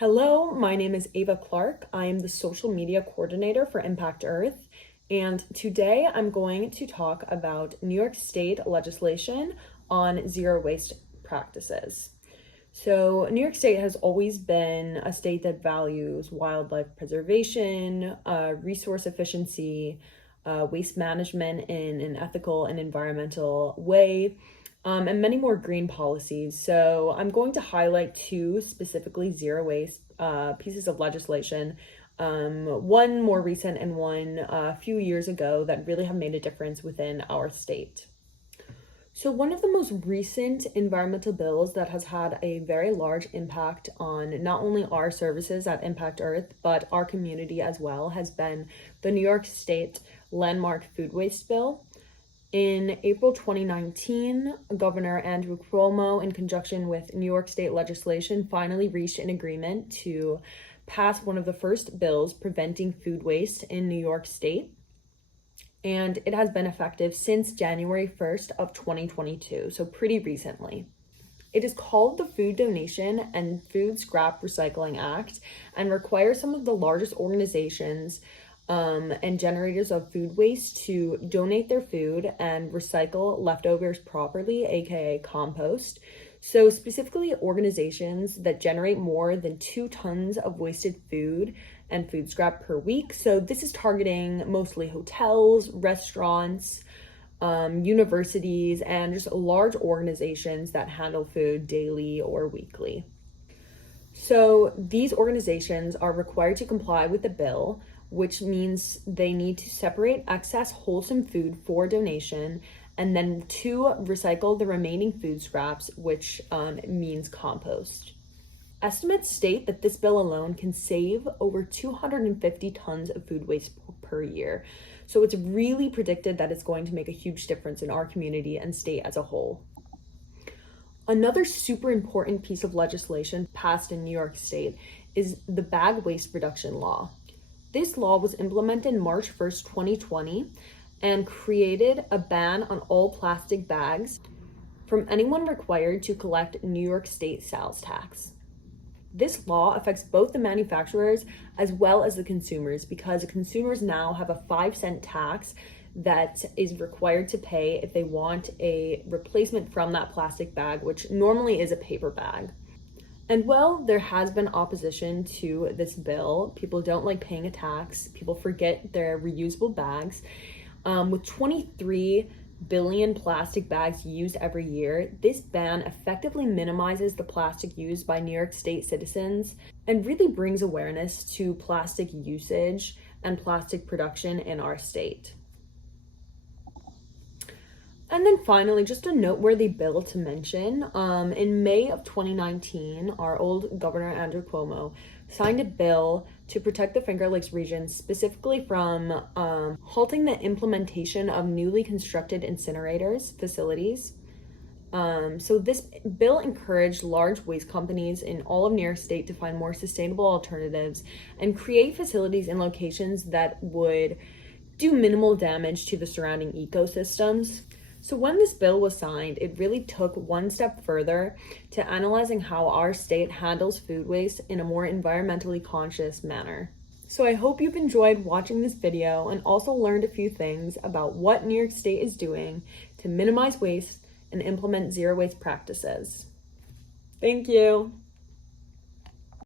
Hello, my name is Ava Clark. I am the social media coordinator for Impact Earth, and today I'm going to talk about New York State legislation on zero waste practices. So, New York State has always been a state that values wildlife preservation, resource efficiency, waste management in an ethical and environmental way, and many more green policies. So I'm going to highlight two specifically zero waste pieces of legislation, one more recent and one a few years ago that really have made a difference within our state. So one of the most recent environmental bills that has had a very large impact on not only our services at Impact Earth, but our community as well, has been the New York State Landmark Food Waste Bill. In April 2019, Governor Andrew Cuomo, in conjunction with New York State legislation, finally reached an agreement to pass one of the first bills preventing food waste in New York State. And it has been effective since January 1st of 2022, so pretty recently. It is called the Food Donation and Food Scrap Recycling Act and requires some of the largest organizations and generators of food waste to donate their food and recycle leftovers properly, aka compost. So specifically organizations that generate more than 2 tons of wasted food and food scrap per week. So this is targeting mostly hotels, restaurants, universities, and just large organizations that handle food daily or weekly. So these organizations are required to comply with the bill, which means they need to separate excess wholesome food for donation and then to recycle the remaining food scraps, which means compost. Estimates state that this bill alone can save over 250 tons of food waste per year. So it's really predicted that it's going to make a huge difference in our community and state as a whole. Another super important piece of legislation passed in New York State is the bag waste reduction law. This law was implemented March 1st, 2020, and created a ban on all plastic bags from anyone required to collect New York State sales tax. This law affects both the manufacturers as well as the consumers, because consumers now have a 5-cent tax that is required to pay if they want a replacement from that plastic bag, which normally is a paper bag. And while there has been opposition to this bill, people don't like paying a tax, people forget their reusable bags. With 23 billion plastic bags used every year, this ban effectively minimizes the plastic used by New York State citizens and really brings awareness to plastic usage and plastic production in our state. And then finally, just a noteworthy bill to mention, in May of 2019, our old Governor Andrew Cuomo signed a bill to protect the Finger Lakes region, specifically from halting the implementation of newly constructed incinerators facilities. So this bill encouraged large waste companies in all of New York State to find more sustainable alternatives and create facilities in locations that would do minimal damage to the surrounding ecosystems. So when this bill was signed, it really took one step further to analyzing how our state handles food waste in a more environmentally conscious manner. So I hope you've enjoyed watching this video and also learned a few things about what New York State is doing to minimize waste and implement zero waste practices. Thank you.